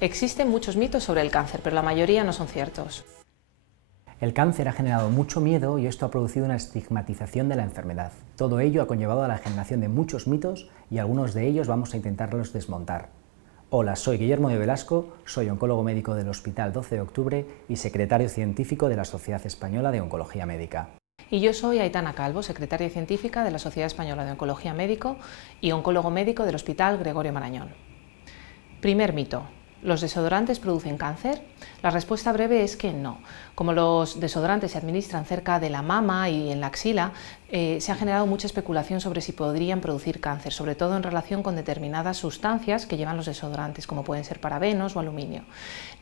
Existen muchos mitos sobre el cáncer, pero la mayoría no son ciertos. El cáncer ha generado mucho miedo y esto ha producido una estigmatización de la enfermedad. Todo ello ha conllevado a la generación de muchos mitos y algunos de ellos vamos a intentarlos desmontar. Hola, soy Guillermo de Velasco, soy oncólogo médico del Hospital 12 de Octubre y secretario científico de la Sociedad Española de Oncología Médica. Y yo soy Aitana Calvo, secretaria científica de la Sociedad Española de Oncología Médico y oncólogo médico del Hospital Gregorio Marañón. Primer mito. ¿Los desodorantes producen cáncer? La respuesta breve es que no. Como los desodorantes se administran cerca de la mama y en la axila, se ha generado mucha especulación sobre si podrían producir cáncer, sobre todo en relación con determinadas sustancias que llevan los desodorantes, como pueden ser parabenos o aluminio.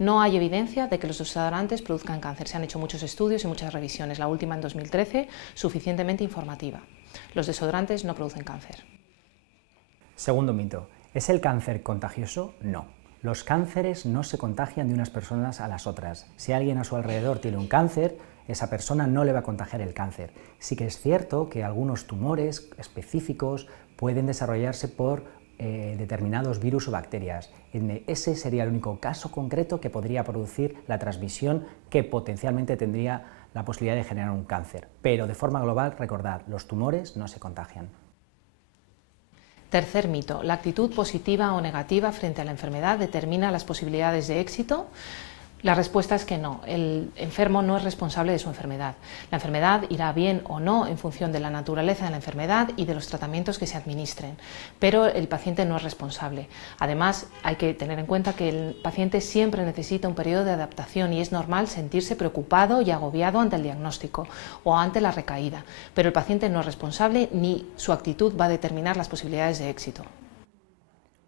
No hay evidencia de que los desodorantes produzcan cáncer. Se han hecho muchos estudios y muchas revisiones, la última en 2013, suficientemente informativa. Los desodorantes no producen cáncer. Segundo mito. ¿Es el cáncer contagioso? No. Los cánceres no se contagian de unas personas a las otras. Si alguien a su alrededor tiene un cáncer, esa persona no le va a contagiar el cáncer. Sí que es cierto que algunos tumores específicos pueden desarrollarse por determinados virus o bacterias. Ese sería el único caso concreto que podría producir la transmisión que potencialmente tendría la posibilidad de generar un cáncer. Pero de forma global, recordad, los tumores no se contagian. Tercer mito, ¿la actitud positiva o negativa frente a la enfermedad determina las posibilidades de éxito? La respuesta es que no, el enfermo no es responsable de su enfermedad. La enfermedad irá bien o no en función de la naturaleza de la enfermedad y de los tratamientos que se administren, pero el paciente no es responsable. Además, hay que tener en cuenta que el paciente siempre necesita un periodo de adaptación y es normal sentirse preocupado y agobiado ante el diagnóstico o ante la recaída, pero el paciente no es responsable ni su actitud va a determinar las posibilidades de éxito.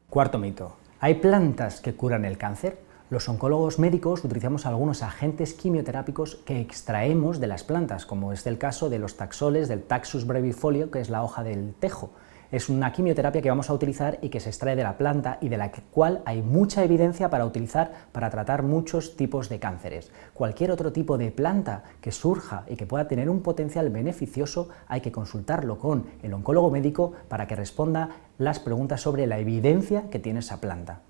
Cuarto mito, ¿hay plantas que curan el cáncer? Los oncólogos médicos utilizamos algunos agentes quimioterápicos que extraemos de las plantas, como es el caso de los taxoles, del Taxus brevifolio, que es la hoja del tejo. Es una quimioterapia que vamos a utilizar y que se extrae de la planta y de la cual hay mucha evidencia para utilizar para tratar muchos tipos de cánceres. Cualquier otro tipo de planta que surja y que pueda tener un potencial beneficioso hay que consultarlo con el oncólogo médico para que responda las preguntas sobre la evidencia que tiene esa planta.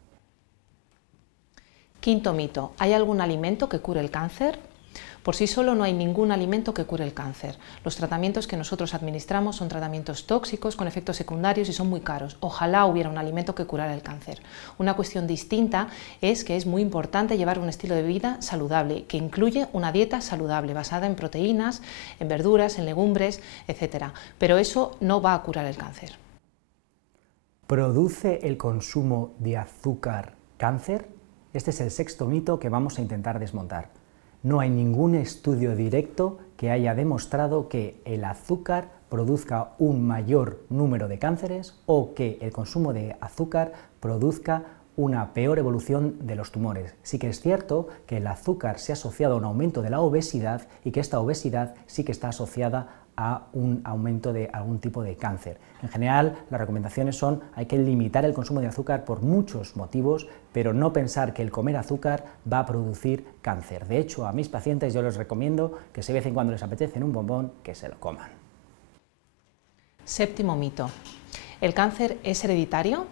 Quinto mito, ¿hay algún alimento que cure el cáncer? Por sí solo no hay ningún alimento que cure el cáncer. Los tratamientos que nosotros administramos son tratamientos tóxicos con efectos secundarios y son muy caros. Ojalá hubiera un alimento que curara el cáncer. Una cuestión distinta es que es muy importante llevar un estilo de vida saludable, que incluye una dieta saludable basada en proteínas, en verduras, en legumbres, etc. Pero eso no va a curar el cáncer. ¿Produce el consumo de azúcar cáncer? Este es el sexto mito que vamos a intentar desmontar. No hay ningún estudio directo que haya demostrado que el azúcar produzca un mayor número de cánceres o que el consumo de azúcar produzca una peor evolución de los tumores. Sí que es cierto que el azúcar se ha asociado a un aumento de la obesidad y que esta obesidad sí que está asociada a un aumento de algún tipo de cáncer. En general, las recomendaciones son hay que limitar el consumo de azúcar por muchos motivos, pero no pensar que el comer azúcar va a producir cáncer. De hecho, a mis pacientes yo les recomiendo que si de vez en cuando les apetece un bombón, que se lo coman. Séptimo mito. ¿El cáncer es hereditario?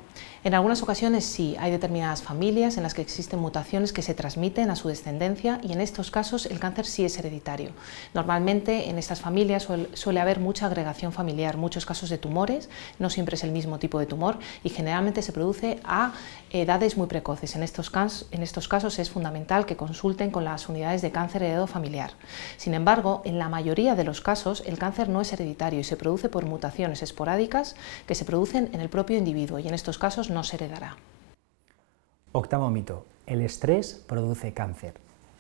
En algunas ocasiones sí, hay determinadas familias en las que existen mutaciones que se transmiten a su descendencia y en estos casos el cáncer sí es hereditario. Normalmente en estas familias suele haber mucha agregación familiar, muchos casos de tumores, no siempre es el mismo tipo de tumor y generalmente se produce a edades muy precoces. En estos casos es fundamental que consulten con las unidades de cáncer heredado familiar. Sin embargo, en la mayoría de los casos el cáncer no es hereditario y se produce por mutaciones esporádicas que se producen en el propio individuo y en estos casos no se heredará. Octavo mito. El estrés produce cáncer.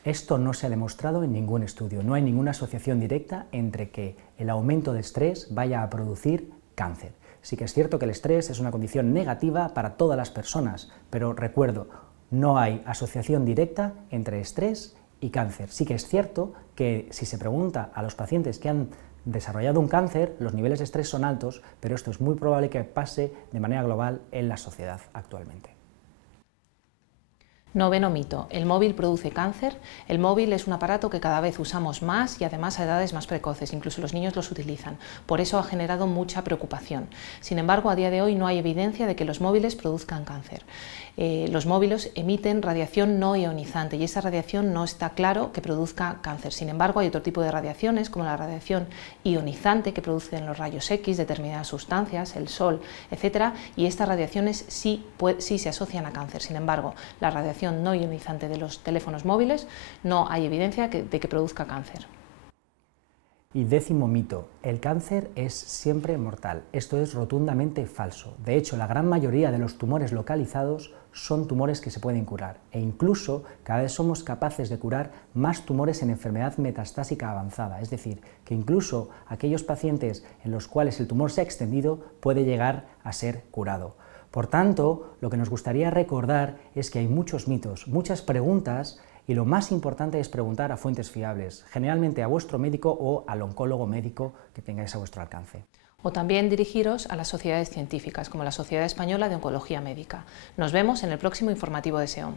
Esto no se ha demostrado en ningún estudio. No hay ninguna asociación directa entre que el aumento de estrés vaya a producir cáncer. Sí que es cierto que el estrés es una condición negativa para todas las personas, pero recuerdo, no hay asociación directa entre estrés y cáncer. Sí que es cierto que si se pregunta a los pacientes que han desarrollado un cáncer, los niveles de estrés son altos, pero esto es muy probable que pase de manera global en la sociedad actualmente. Noveno mito, el móvil produce cáncer. El móvil es un aparato que cada vez usamos más y además a edades más precoces, incluso los niños los utilizan. Por eso ha generado mucha preocupación. Sin embargo, a día de hoy no hay evidencia de que los móviles produzcan cáncer. Los móviles emiten radiación no ionizante y esa radiación no está claro que produzca cáncer. Sin embargo, hay otro tipo de radiaciones, como la radiación ionizante que producen los rayos X, determinadas sustancias, el sol, etc. Y estas radiaciones sí se asocian a cáncer. Sin embargo, la radiación no ionizante de los teléfonos móviles no hay evidencia de que produzca cáncer. Y décimo mito, el cáncer es siempre mortal. Esto es rotundamente falso. De hecho, la gran mayoría de los tumores localizados son tumores que se pueden curar e incluso cada vez somos capaces de curar más tumores en enfermedad metastásica avanzada, es decir, que incluso aquellos pacientes en los cuales el tumor se ha extendido puede llegar a ser curado. Por tanto, lo que nos gustaría recordar es que hay muchos mitos, muchas preguntas y lo más importante es preguntar a fuentes fiables, generalmente a vuestro médico o al oncólogo médico que tengáis a vuestro alcance. O también dirigiros a las sociedades científicas, como la Sociedad Española de Oncología Médica. Nos vemos en el próximo informativo de SEOM.